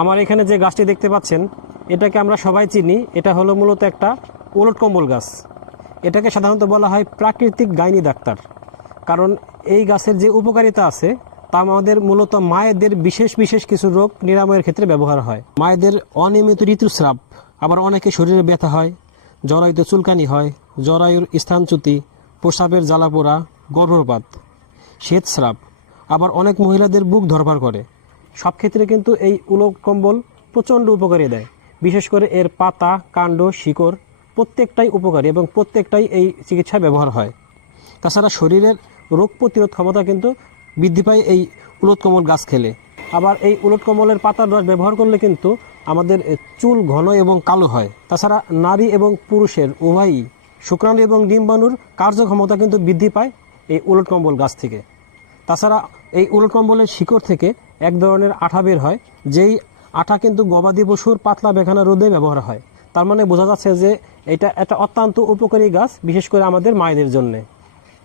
আমার এখানে যে গাছটি দেখতে পাচ্ছেন, এটাকে আমরা সবাই চিনি। এটা হলো মূলত একটা ওলট কম্বল গাছ। এটাকে সাধারণত বলা হয় প্রাকৃতিক গাইনি ডাক্তার। কারণ এই গাছের যে উপকারিতা আছে, তা আমাদের মূলত মায়েদের বিশেষ বিশেষ কিছু রোগ নিরাময়ের ক্ষেত্রে ব্যবহার হয়। মায়েদের অনিয়মিত ঋতুস্রাব, আবার অনেকে শরীরে ব্যথা হয়, জরায়ুতে চুলকানি হয়, জরায়ুর স্থানচ্যুতি প্রসাবের জ্বালাপোড়া, গর্ভপাত, শ্বেতস্রাব, আবার অনেক মহিলাদের বুক ধরবার করে। সব ক্ষেত্রে কিন্তু এই উলক কম্বল প্রচণ্ড উপকারী দেয়। বিশেষ করে এর পাতা, কাণ্ড, শিকড় প্রত্যেকটাই উপকারী এবং প্রত্যেকটাই এই চিকিৎসায় ব্যবহার হয়। তাছাড়া শরীরের রোগ প্রতিরোধ ক্ষমতা কিন্তু বৃদ্ধি পায় এই উলট কমল গাছ খেলে। আবার এই উলট কমলের পাতার রস ব্যবহার করলে কিন্তু আমাদের চুল ঘন এবং কালো হয়। তাছাড়া নারী এবং পুরুষের উভয়ই শুক্রাণু এবং ডিম্বাণুর কার্যক্ষমতা কিন্তু বৃদ্ধি পায় এই উলট কম্বল গাছ থেকে। তাছাড়া এই উলকম্বলের শিকড় থেকে এক ধরনের আঠা বের হয়, যেই আঠা কিন্তু গবাদি পশুর পাতলা বেখানা রোদে ব্যবহার হয়। তার মানে বোঝা যাচ্ছে যে এটা একটা অত্যন্ত উপকারী গাছ, বিশেষ করে আমাদের মায়েদের জন্যে।